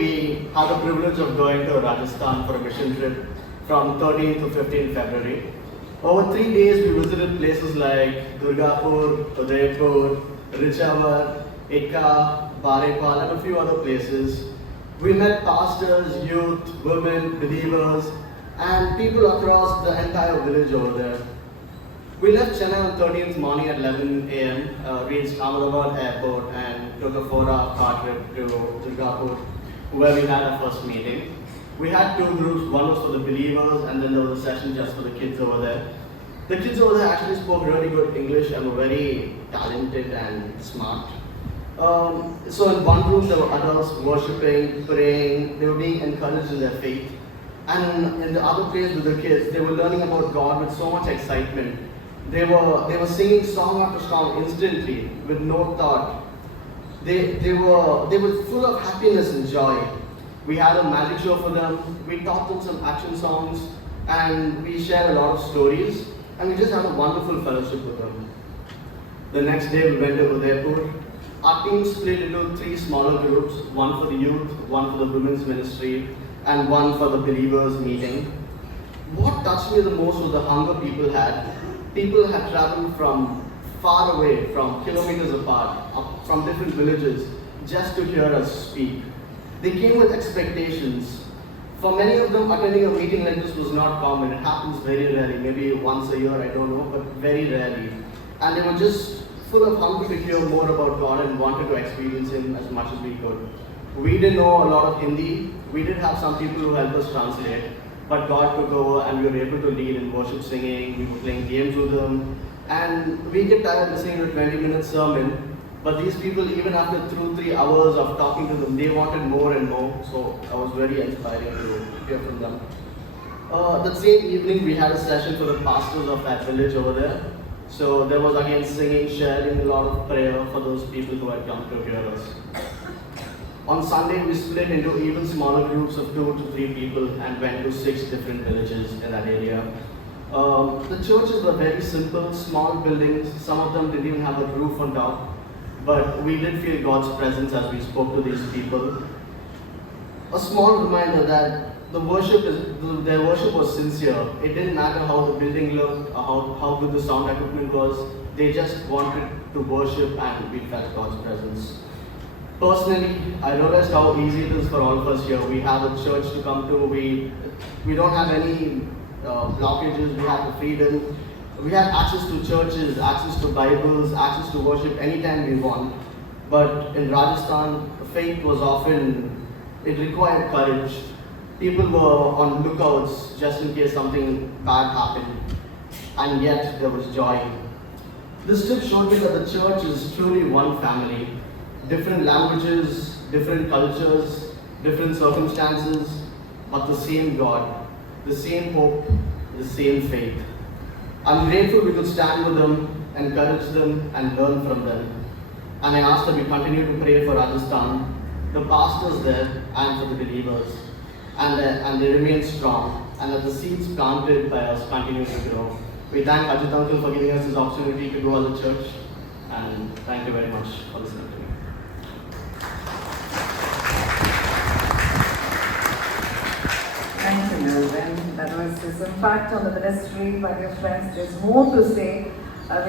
we had the privilege of going to Rajasthan for a mission trip from 13th to 15th February. Over 3 days, we visited places like Durgapur, Udaipur, Richawar, Ika, Barepal, and a few other places. We met pastors, youth, women, believers, and people across the entire village over there. We left Chennai on 13th morning at 11 a.m., reached Ahmedabad airport, and took a 4-hour car trip to Durgapur, where we had our first meeting. We had two groups, one was for the believers, and then there was a session just for the kids over there. The kids over there actually spoke really good English and were very talented and smart. So in one room there were adults worshipping, praying, they were being encouraged in their faith. And in the other place with the kids, they were learning about God with so much excitement. They were singing song after song instantly with no thought. They were full of happiness and joy. We had a magic show for them. We taught them some action songs, and we shared a lot of stories. And we just had a wonderful fellowship with them. The next day we went to Udaipur. Our team split into 3 smaller groups, one for the youth, one for the women's ministry, and one for the believers meeting. What touched me the most was the hunger people had. People had traveled from far away, from kilometers apart, from different villages, just to hear us speak. They came with expectations. For many of them, attending a meeting like this was not common. It happens very rarely, maybe once a year, I don't know, but very rarely. And they were just full of hunger to hear more about God and wanted to experience Him as much as we could. We didn't know a lot of Hindi. We did have some people who helped us translate, but God took over and we were able to lead in worship singing. We were playing games with them, and we get tired listening to a 20-minute sermon. But these people, even after 2-3 hours of talking to them, they wanted more and more. So I was very inspiring to hear from them. That same evening, we had a session for the pastors of that village over there. So there was again singing, sharing, a lot of prayer for those people who had come to hear us. On Sunday, we split into even smaller groups of 2 to 3 people and went to 6 different villages in that area. The churches were very simple, small buildings. Some of them didn't even have a roof on top. But we did feel God's presence as we spoke to these people. A small reminder that their worship was sincere. It didn't matter how the building looked or how good the sound equipment was. They just wanted to worship, and we felt God's presence. Personally, I realized how easy it is for all of us here. We have a church to come to. We don't have any blockages. We have the freedom. We have access to churches, access to Bibles, access to worship anytime we want. But in Rajasthan, faith was often, it required courage. People were on lookouts just in case something bad happened. And yet there was joy. This trip showed me that the church is truly one family. Different languages, different cultures, different circumstances, but the same God, the same hope, the same faith. I'm grateful we could stand with them, encourage them, and learn from them. And I ask that we continue to pray for Rajasthan, the pastors there, and for the believers. And they remain strong, and that the seeds planted by us continue to grow. We thank Ajit Uncle for giving us this opportunity to go as a church, and thank you very much for listening to me. Thank you, Melvin. That was his impact on the ministry. My dear friends, there's more to say.